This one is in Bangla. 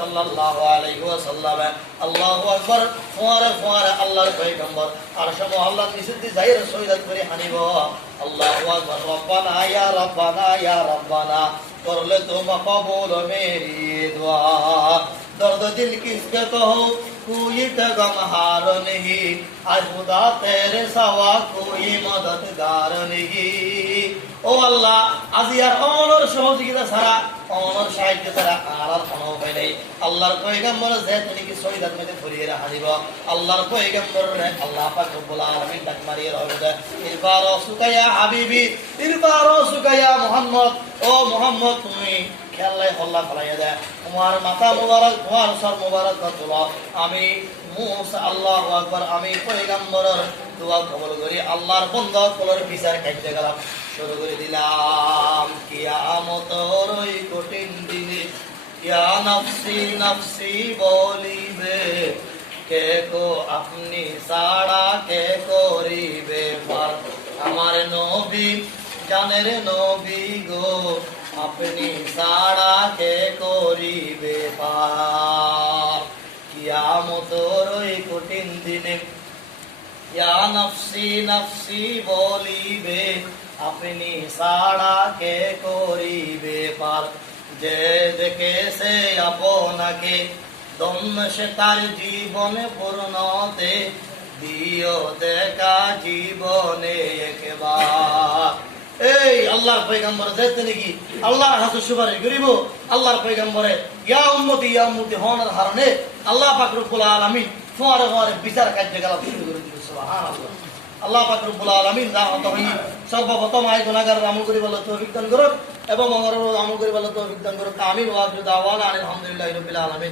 সাল্লাল্লাহু আলাইহি ওয়াসাল্লাম আল্লাহু আকবার ফোয়ারে ফোয়ারে আল্লাহর পয়গম্বর আরশ মহল্লার নিচে যাইর সৈয়দ করে হানিব আল্লাহু আকবার রব্বানা ইয়া রাব্বানা করলে তো কবুল মেরি দুআ दर्द दिल किसके कहो कोई पैगम हार नहीं आज खुदा तेरे सवा कोई मददगार नहीं ও আল্লাহ আজ ইয়ার অনর সহযোগিতা ছাড়া অনর সাহায্য ছাড়া আর কোনো উপায় নেই আল্লাহর পয়গম্বর যে তিনি কি শহীদাত মধ্যে ফরিয়ে রাখা দিব আল্লাহর পয়গম্বর রে আল্লাহ পাক রব্বুল আলামিন ডাক মারিয়ে রহমতে ইরবারো সুকায়া হাবিবি ইরবারো সুকায়া মুহাম্মদ ও মুহাম্মদ তুমি খেয়াল্লাই হল্লা ফলাইয়া দেয় তোমার মাথা মুবারক তোমার সর মুবারক তোলা আমি মুসা আল্লাহু আকবার আমি পয়গম্বরের দোয়া কবুল করি আল্লাহর বান্দা কলর বিচার কাটতে গেলাম শুরু করে দিলাম কিয়ামতের ওই কঠিন দিনে ইয়া নফসি নফসি বলিবে কে কো আপনি সাড়া কে করিবে পার আমার নবী জানের নবী গো আপনি সাড়া কে করিবে পার কিয়ামতের ওই কঠিন দিনে ইয়া নফসি নফসি বলিবে আপনি সাড়া কে করিবে পার যে দেখেছে আপনাকে দম সে তার জীবনে পূর্ণতে দিও দেখা জীবনে একবার এই আল্লাহর পয়গম্বর যেতে নাকি আল্লাহর হাতে সুপারিশ করিব আল্লাহর পয়গম্বরে ইয়া উম্মতি হওয়ার কারণে আল্লাহ পাক রব্বুল আলামিন ফোয়ারে ফোয়ারে বিচার কার্যকলাপ শুরু করে দিল সুবহানাল্লাহ আল্লাহ পাক রব্বুল আলামিন রাহমত হই সর্বপ্রথম আই গুনাহগার আমল করি বলে তৌফিক দান করুন এবং আমল করি বলে তৌফিক দান করুন আমিন ওয়া আখিরু দাওয়ানা আলহামদুলিল্লাহি রাব্বিল আলামিন।